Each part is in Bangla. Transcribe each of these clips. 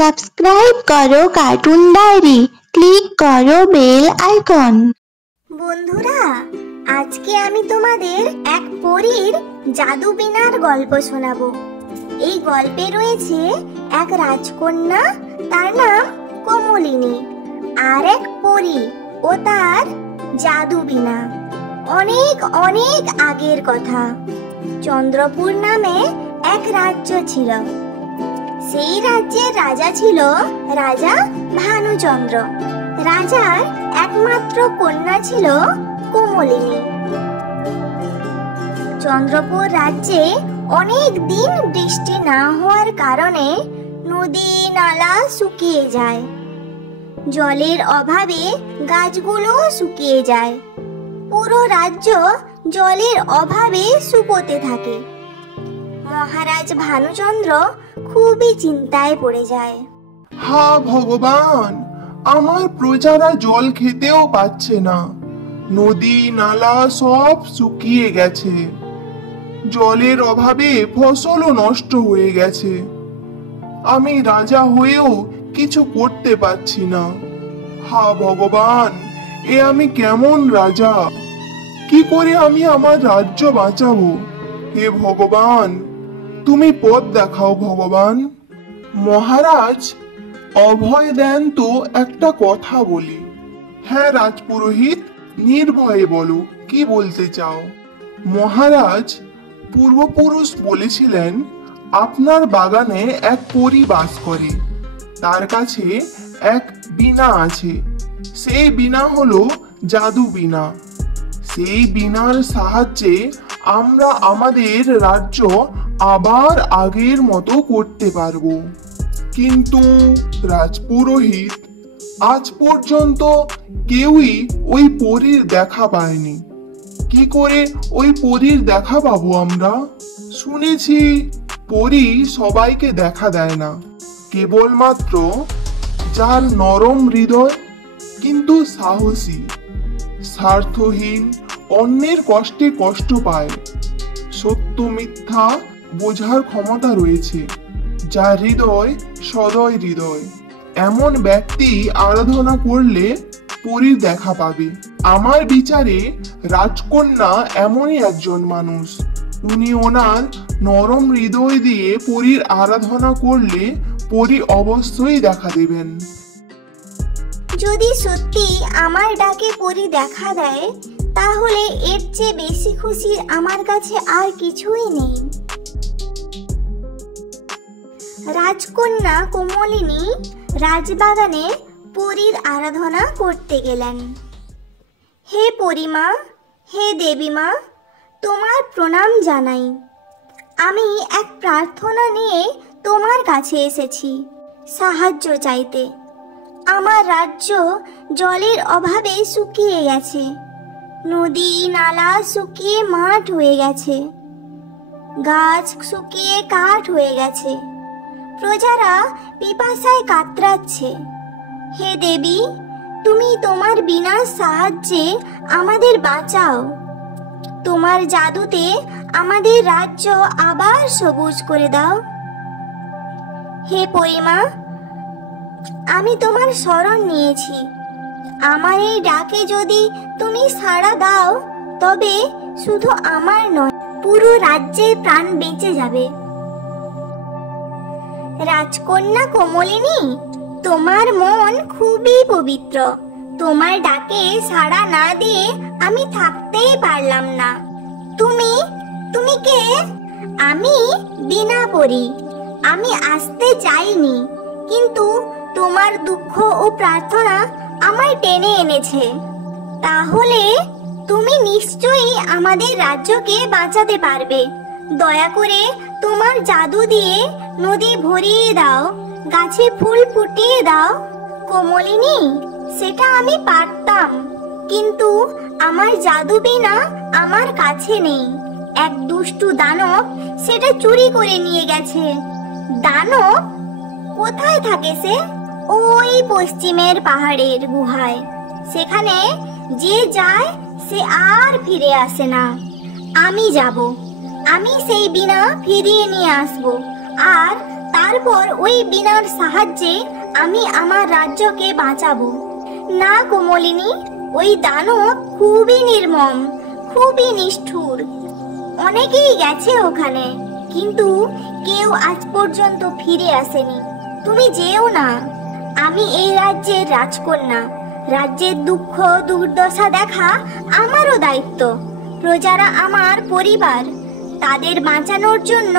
সাবস্ক্রাইব করো কার্টুন ডায়েরি, ক্লিক করো বেল আইকন। বন্ধুরা, আজকে আমি তোমাদের এক পরীর জাদু বিনার গল্প শোনাবো। এই গল্পে রয়েছে এক রাজকন্যা, তার নাম কমলিনী, আর এক পরী ও তার জাদু বিনা। অনেক অনেক আগের কথা। চন্দ্রপুর নামে এক রাজ্য ছিল। সেই রাজ্যের রাজা ছিল রাজা ভানুচন্দ্র। রাজার একমাত্র কন্যা ছিল কমলিনী। চন্দ্রপুর রাজ্যে অনেক দিন বৃষ্টি না হওয়ার কারণে নদী নালা শুকিয়ে যায়। জলের অভাবে গাছগুলো শুকিয়ে যায়। পুরো রাজ্য জলের অভাবে শুকোতে থাকে। মহারাজ ভানুচন্দ্র খুবই চিন্তায় পড়ে যায়। হা ভগবান, আমার প্রজারা জল খেতেও পাচ্ছে না। নদী নালা সব শুকিয়ে গেছে। জলের অভাবে ফসলও নষ্ট হয়ে গেছে। আমি রাজা হয়েও কিছু করতে পারছি না। হা ভগবান, এ আমি কেমন রাজা? কি করে আমি আমার রাজ্য বাঁচাবো? হে ভগবান, তুমি পথ দেখাও ভগবান। মহারাজ, অভয় দেন তো একটা কথা বলি। হ্যাঁ রাজপুরোহিত, নির্ভয়ে বলো, কি বলতে চাও? মহারাজ, পূর্বপুরুষ বলেছিলেন আপনার বাগানে এক পরী বাস করে। তার কাছে এক বীণা আছে। সেই বীণা হলো জাদু বীণা। সেই বীণার সাহায্যে আমরা আমাদের রাজ্য আবার আগের মতো করতে পারবো। কিন্তু রাজপুরোহিত, আজ পর্যন্ত কেউই ওই পরীর দেখা পায়নি। কি করে ওই পরীর দেখা পাবো আমরা? শুনেছি পরী সবাইকে দেখা দেয় না, কেবলমাত্র যার নরম হৃদয় কিন্তু সাহসী, স্বার্থহীন, অন্যের কষ্টে কষ্ট পায়, সত্য মিথ্যা বোঝার ক্ষমতা রয়েছে, যার হৃদয় সদয় হৃদয়, এমন ব্যক্তি আরাধনা করলে পরীর দেখা পাবে। আমার বিচারে রাজকন্যা এমনই একজন মানুষ। উনি ওনার নরম হৃদয় দিয়ে পরীর আরাধনা করলে পরী অবশ্যই দেখা দেবেন। যদি সত্যি আমার ডাকে পরী দেখা দেয়, তাহলে এর চেয়ে বেশি খুশির আমার কাছে আর কিছুই নেই। রাজকন্যা কমলিনী রাজবাগানে পরীর আরাধনা করতে গেলেন। হে পরীমা, হে দেবীমা, তোমার প্রণাম জানাই। আমি এক প্রার্থনা নিয়ে তোমার কাছে এসেছি, সাহায্য চাইতে। আমার রাজ্য জলের অভাবে শুকিয়ে গেছে। নদী নালা শুকিয়ে মাঠ হয়ে গেছে। গাছ শুকিয়ে কাঠ হয়ে গেছে। প্রজারা পিপাসায় কাতরাচ্ছে। হে দেবী, তুমি তোমার বীণার সাহায্যে আমাদের বাঁচাও। তোমার জাদুতে আমাদের রাজ্য আবার সবুজ করে দাও। হে পরীমা, আমি তোমার শরণ নিয়েছি। আমার এই ডাকে যদি তুমি সাড়া দাও, তবে শুধু আমার নয়, পুরো রাজ্যের প্রাণ বেঁচে যাবে। রাজকন্যা কমলিনী, তোমার মন খুবই পবিত্র। তোমার ডাকে সাড়া না দিয়ে আমি থাকতেই পারলাম না। তুমি কে? আমি বীণা পরী। আমি আসতে চাইনি, কিন্তু তোমার দুঃখ ও প্রার্থনা আমায় টেনে এনেছে। তাহলে তুমি নিশ্চয়ই আমাদের রাজ্যকে বাঁচাতে পারবে। দয়া করে তোমার জাদু দিয়ে নদী ভরিয়ে দাও, গাছে ফুল ফুটিয়ে দাও। কমলিনী, সেটা আমি পারতাম, কিন্তু আমার জাদু বিনা আমার কাছে নেই। এক দুষ্টু দানব সেটা চুরি করে নিয়ে গেছে। দানব কোথায় থাকে সে? ওই পশ্চিমের পাহাড়ের গুহায়। সেখানে যে যায় সে আর ফিরে আসে না। আমি যাব। আমি সেই বীণা ফিরিয়ে নিয়ে আসব, আর তার তারপর ওই বীণার সাহায্যে আমি আমার রাজ্যকে বাঁচাবো। না কোমলিনী, ওই দানব খুবই নির্মম, খুবই নিষ্ঠুর। অনেকেই গেছে ওখানে, কিন্তু কেউ আজ পর্যন্ত ফিরে আসেনি। তুমি যেও না। আমি এই রাজ্যের রাজকন্যা। রাজ্যের দুঃখ দুর্দশা দেখা আমারও দায়িত্ব। প্রজারা আমার পরিবার, তাদের বাঁচানোর জন্য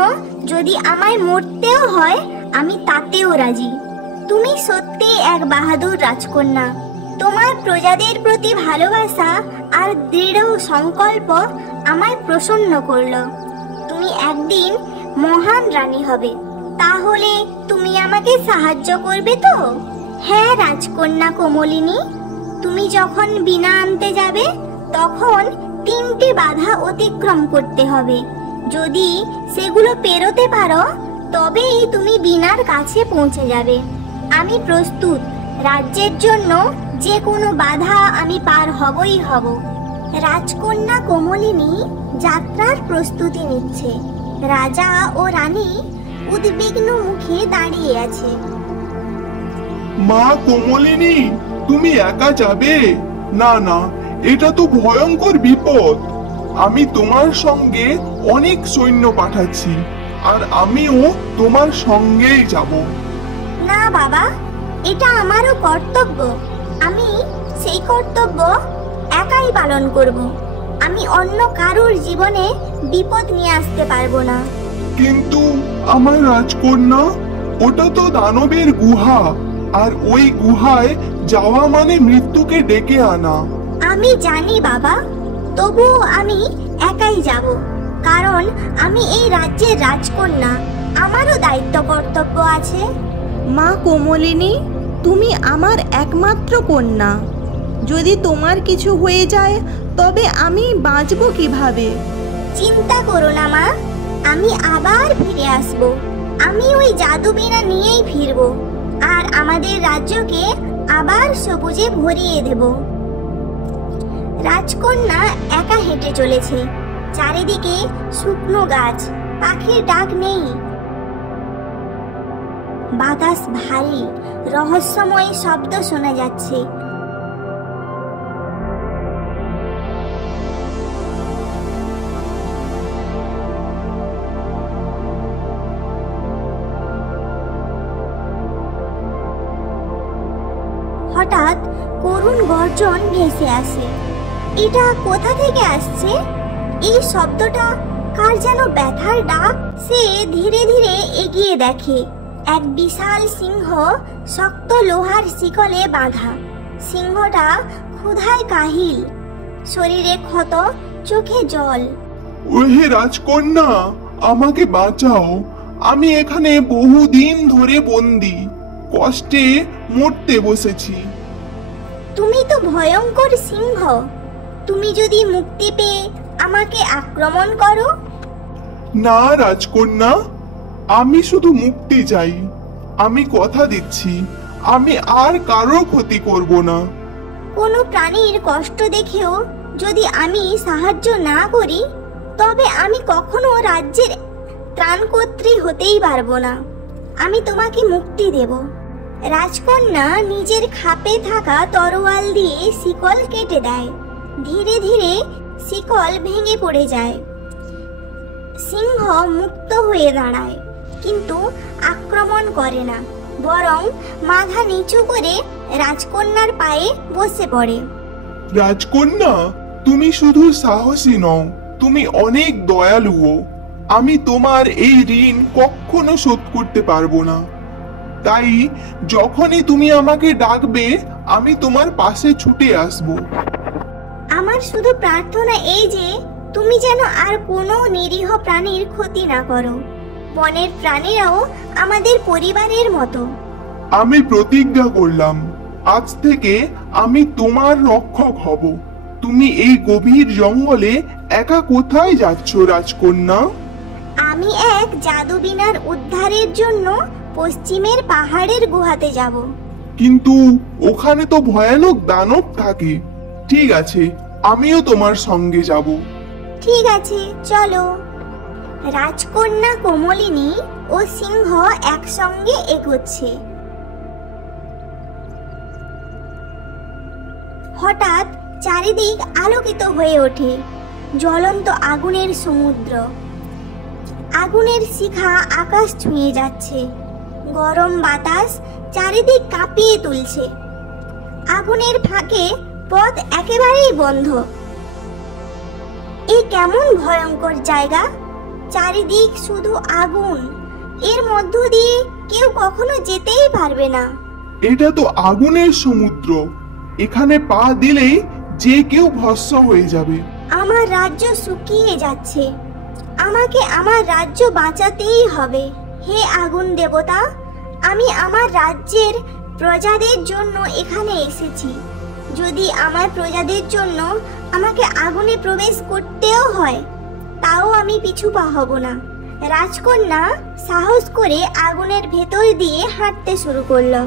যদি আমায় মরতেও হয় আমি তাতেও রাজি। তুমি সত্যি এক বাহাদুর রাজকন্যা। তোমার প্রজাদের প্রতি ভালোবাসা আর দৃঢ় সংকল্প আমায় প্রসন্ন করলো। তুমি একদিন মহান রানী হবে। তাহলে তুমি আমাকে সাহায্য করবে তো? হ্যাঁ রাজকন্যা কোমলিনী, তুমি যখন বীণা আনতে যাবে তখন 3টি বাধা অতিক্রম করতে হবে। যদি সেগুলো পেরোতে পারো তবেই তুমি বীণার কাছে পৌঁছে যাবে। আমি প্রস্তুত। রাজ্যের জন্য যে কোনো বাধা আমি পার হবই হব। রাজকন্যা কোমলিনী যাত্রার প্রস্তুতি নিচ্ছে। রাজা ও রানী উদ্বিগ্ন মুখে দাঁড়িয়ে আছে। মা কোমলিনী, তুমি একা যাবে? না না, এটা তো ভয়ঙ্কর বিপদ। আমি তোমার সঙ্গে অনেক সৈন্য পাঠাচ্ছি, আর আমিও তোমার সঙ্গেই যাব। না বাবা, এটা আমারও কর্তব্য। আমি সেই কর্তব্য একাই পালন করব। আমি অন্য কারোর জীবনে বিপদ নিয়ে আসতে পারবো না। কিন্তু আমার রাজকন্যা, ওটা তো দানবের গুহা, আর ওই গুহায় যাওয়া মানে মৃত্যুকে ডেকে আনা। আমি জানি বাবা, তবুও আমি একাই যাব। কারণ আমি এই রাজ্যের রাজকন্যা, আমারও দায়িত্ব কর্তব্য আছে। মা কোমলিনী, তুমি আমার একমাত্র কন্যা। যদি তোমার কিছু হয়ে যায় তবে আমি বাঁচব কিভাবে? চিন্তা করো না মা, আমি আবার ফিরে আসব। আমি ওই জাদু বীণা নিয়েই ফিরব, আর আমাদের রাজ্যকে আবার সবুজে ভরিয়ে দেব। রাজকন্যা একা হেঁটে চলেছে। চারিদিকে শুকনো গাছ, পাখির ডাক নেই। বাতাস ভারী, রহস্যময় শব্দ শোনা যাচ্ছে। হঠাৎ করুণ গর্জন ভেসে আসে। এটা কোথা থেকে আসছে? এই শব্দটা কার যেন ব্যথার ডাক। সে ধীরে ধীরে এগিয়ে দেখে এক বিশাল সিংহ শক্ত লোহার শিকলে বাঁধা। সিংহটা ক্ষুধায় কাহিল, শরীরে ক্ষত, চোখে জল। ওহে রাজকন্যা, আমাকে বাঁচাও। আমি এখানে বহুদিন ধরে বন্দি, কষ্টে মরতে বসেছি। তুমি তো ভয়ঙ্কর সিংহ। তুমি যদি মুক্তি পেয়ে আমাকে আক্রমণ করো? না রাজকন্যা, আমি শুধু মুক্তি চাই। আমি কথা দিচ্ছি, আমি আর কারো ক্ষতি করব না। কোনো প্রাণীর কষ্ট দেখেও যদি আমি সাহায্য না করি তবে আমি কখনো রাজ্যের ত্রাণকর্ত্রী হতেই পারবো না। আমি তোমাকে মুক্তি দেব। রাজকন্যা নিজের খাপে থাকা তরোয়াল দিয়ে শিকল কেটে দেয়। ধীরে ধীরে শিকল ভেঙে পড়ে যায়। সিংহ মুক্ত হয়ে দাঁড়ায়, কিন্তু আক্রমণ করে না, বরং মাথা নিচু করে রাজকন্যার পায়ে বসে পড়ে। রাজকন্যা, তুমি শুধু সাহসী নও, তুমি অনেক দয়ালুও। আমি তোমার এই ঋণ কখনো শোধ করতে পারবো না। তাই যখনই তুমি আমাকে ডাকবে আমি তোমার পাশে ছুটে আসব। আমার শুধু প্রার্থনা এই যে তুমি যেন আর কোনো নিরীহ প্রাণীর ক্ষতি না করো। বনের প্রাণীরাও আমাদের পরিবারের মতো। আমি প্রতিজ্ঞা করলাম, আজ থেকে আমি তোমার রক্ষক হব। তুমি এই গভীর জঙ্গলে একা কোথায় যাচ্ছ রাজকন্যা? আমি এক জাদুবিনার উদ্ধারের জন্য পশ্চিমের পাহাড়ের গুহাতে যাব। কিন্তু ওখানে তো ভয়ানক দানব থাকে। ঠিক আছে, আমিও তোমার সঙ্গে যাব। ঠিক আছে, চলো। রাজকন্যা কোমলিনী ও সিংহ একসঙ্গে এগোচ্ছে। হঠাৎ চারিদিক আলোকিত হয়ে ওঠে, জ্বলন্ত আগুনের সমুদ্র। আগুনের শিখা আকাশ ছুঁয়ে যাচ্ছে, গরম বাতাস চারিদিক কাঁপিয়ে তুলছে। আগুনের ফাঁকে পথ একেবারেই বন্ধ। এই কেমন ভয়ঙ্কর জায়গা! চারিদিক শুধু আগুন, এর মধ্য দিয়ে কেউ কখনো যেতেই পারবে না। এটা তো আগুনের সমুদ্র, এখানে পা দিলেই যে কেউ ভস্ম হয়ে যাবে। আমার রাজ্য শুকিয়ে যাচ্ছে, আমাকে আমার রাজ্য বাঁচাতেই হবে। হে আগুন দেবতা, আমি আমার রাজ্যের প্রজাদের জন্য এখানে এসেছি। যদি আমার প্রজাদের জন্য আমাকে আগুনে প্রবেশ করতেও হয়, তাও আমি পিছু পা হব না। রাজকন্যা সাহস করে আগুনের ভেতর দিয়ে হাঁটতে শুরু করলো।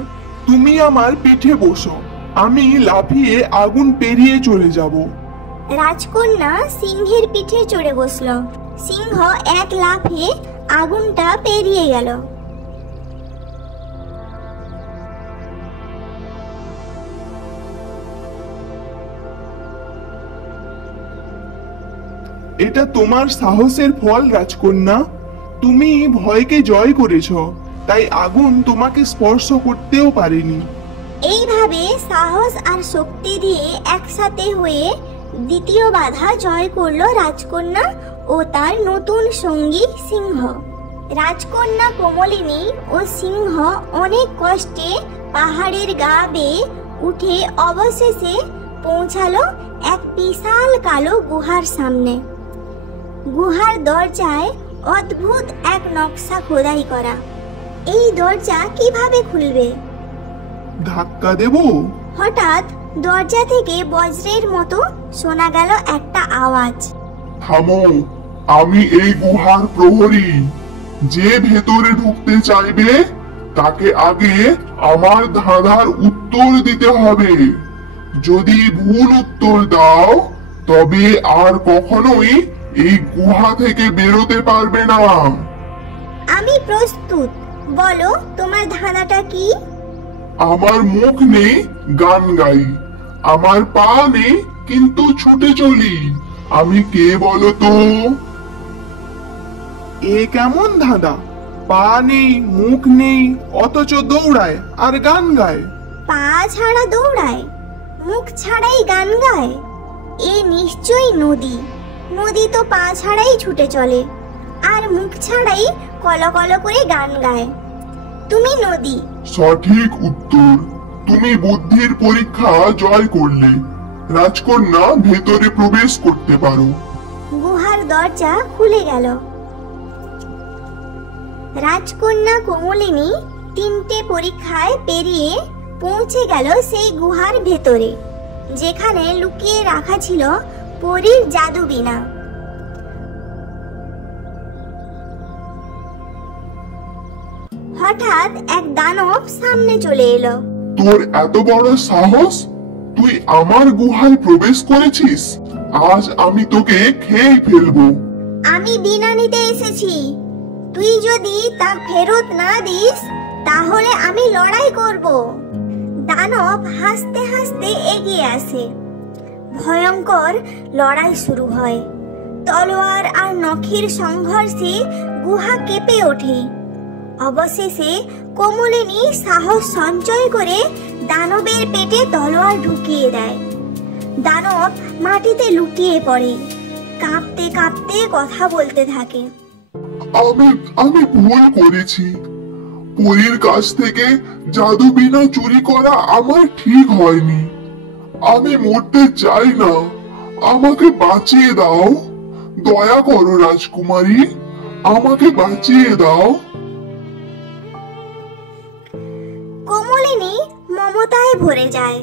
তুমি আমার পিঠে বসো, আমি লাফিয়ে আগুন পেরিয়ে চলে যাব। রাজকন্যা সিংহের পিঠে চড়ে বসল। সিংহ এক লাফে আগুনটা পেরিয়ে গেল। এটা তোমার সাহসের ফল রাজকন্যা। তুমি ভয়কে জয় করেছো, তাই আগুন তোমাকে স্পর্শ করতেও পারেনি। এইভাবে সাহস আর শক্তি দিয়ে একসাথে হয়ে দ্বিতীয় বাধা জয় করলো রাজকন্যা ও তার নতুন সঙ্গী সিংহ। রাজকন্যা কমলিনী ও সিংহ অনেক কষ্টে পাহাড়ের গা বেয়ে উঠে অবশেষে পৌঁছালো এক বিশাল কালো গুহার সামনে। গুহার দরজায় অদ্ভুত এক নকশা খোদাই করা। এই দরজা কিভাবে খুলবে? ধাক্কা দেব? হঠাৎ দরজা থেকে বজ্রের মতো শোনা গেল একটা আওয়াজ। থামো, আমি এই গুহার প্রহরী। যে ভেতরে ঢুকতে চাইবে তাকে আগে আমার ধাঁধার উত্তর দিতে হবে। যদি ভুল উত্তর দাও তবে আর কখনোই এই গুহা থেকে বেরোতে পারবে না। আমি প্রস্তুত, বলো তোমার ধাঁধাটা কি? আমার মুখ নেই, গান গাই। আমার পা নেই, কিন্তু ছুটে চলি। আমি কে বলো তো? এ কেমন ধাঁধা? পা নেই, মুখ নেই, অথচ দৌড়ায় আর গান গায়। পা ছাড়া দৌড়ায়, মুখ ছাড়াই গান গায়। এ নিশ্চয়ই নদী। নদী তো পা ছাড়াই ছুটে চলে আর মুখ ছাড়াই কলকল করে গান গায়। তুমি নদী। সঠিক উত্তর। তুমি বুদ্ধির পরীক্ষা জয় করলে। রাজকন্যা ভেতরে প্রবেশ করতে পারো। গুহার দরজা খুলে গেল। রাজকন্যা কমলিনী তিনটে পরীক্ষায় পেরিয়ে পৌঁছে গেল সেই গুহার ভেতরে, যেখানে লুকিয়ে রাখা ছিল পরীর জাদুবীণা। হঠাৎ এক দানব সামনে চলে এলো। তোর এত বড় সাহস! তুই আমার গুহায় প্রবেশ করেছিস? আজ আমি তোকে খেয়ে ফেলবো। আমি বীণা নিতে এসেছি। তুই যদি তা ফেরত না দিস তাহলে আমি লড়াই করব। দানব হাসতে হাসতে এগিয়ে আসে। ভয়ঙ্কর লড়াই শুরু হয়। তলোয়ার আর নখের সংঘর্ষে গুহা কেঁপে ওঠে। অবশেষে কমলিনী সাহস সঞ্চয় করে দানবের পেটে তলোয়ার ঢুকিয়ে দেয়। দানব মাটিতে লুটিয়ে পড়ে, কাঁপতে কাঁপতে কথা বলতে থাকে। আমি ভুল করেছি। পরীর কাছ থেকে জাদু বিনা চুরি করা আমার ঠিক হয়নি। আমি মরতে চাই না, আমাকে বাঁচিয়ে দাও। দয়া করো রাজকুমারী, আমাকে বাঁচিয়ে দাও। কমলিনী মমতায় ভরে যায়।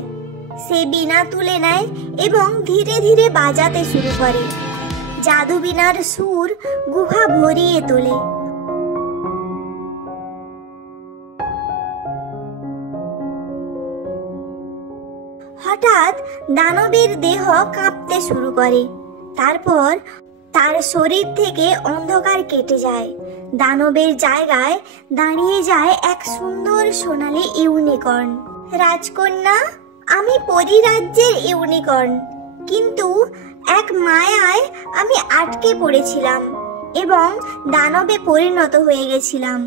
সে বীণা তুলে নেয় এবং ধীরে ধীরে বাজাতে শুরু করে। জাদু বীণার সুর গুহা ভরিয়ে তোলে। হঠাৎ দানবের দেহ কাঁপতে শুরু করে। তারপর তার শরীর থেকে অন্ধকার কেটে যায়। দানবের জায়গায় দাঁড়িয়ে যায় এক সুন্দর সোনালী ইউনিকর্ন। রাজকন্যা, আমি পরিরাজ্যের ইউনিকর্ন, কিন্তু এক মায়ায় আমি আটকে পড়েছিলাম এবং দানবে পরিণত হয়ে গেছিলাম।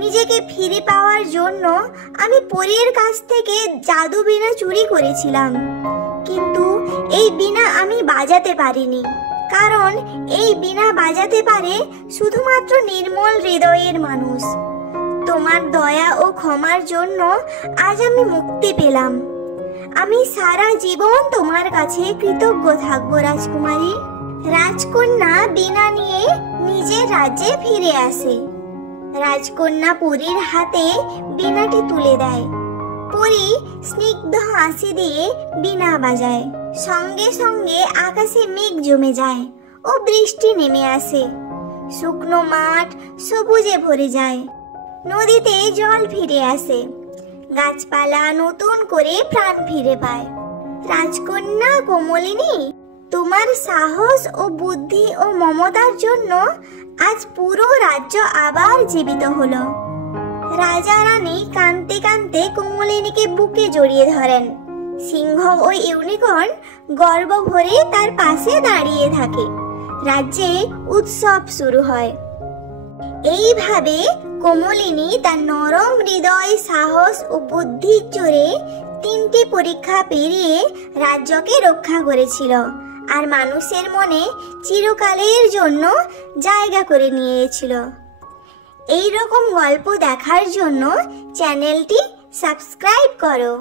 নিজেকে ফিরে পাওয়ার জন্য আমি পরীর কাছ থেকে জাদু বীণা চুরি করেছিলাম, কিন্তু এই বীণা আমি বাজাতে পারিনি, কারণ এই বীণা বাজাতে পারে শুধুমাত্র নির্মল হৃদয়ের মানুষ। তোমার দয়া ও ক্ষমার জন্য আজ আমি মুক্তি পেলাম। আমি সারা জীবন তোমার কাছে কৃতজ্ঞ থাকবো রাজকুমারী। রাজকন্যা বীণা নিয়ে নিজের রাজ্যে ফিরে আসে। রাজকন্যা পরীর হাতে বীণাটি তুলে দেয়। পরী স্নিগ্ধ হাসি দিয়ে বীণা বাজায়। সঙ্গে সঙ্গে আকাশে মেঘ জমে যায় ও বৃষ্টি নেমে আসে। শুকনো মাঠ সবুজে ভরে যায়। নদীতে জল ফিরে আসে। গাছপালা নতুন করে প্রাণ ফিরে পায়। রাজকন্যা কোমলিনী, তোমার সাহস ও বুদ্ধি ও মমতার জন্য আজ পুরো রাজ্য আবার জীবিত হলো। রাজা রানী কাঁদতে কাঁদতে কোমলিনীকে বুকে জড়িয়ে ধরেন। সিংহ ও ইউনিকর্ন গর্ব ভরে তার পাশে দাঁড়িয়ে থাকে। রাজ্যে উৎসব শুরু হয়। এইভাবে কোমলিনী তার নরম হৃদয়, সাহস ও বুদ্ধির জোরে 3টি পরীক্ষা পেরিয়ে রাজ্যকে রক্ষা করেছিল আর মানুষের মনে চিরকালের জন্য জায়গা করে নিয়েছিল। এই রকম গল্প দেখার জন্য চ্যানেলটি সাবস্ক্রাইব করো।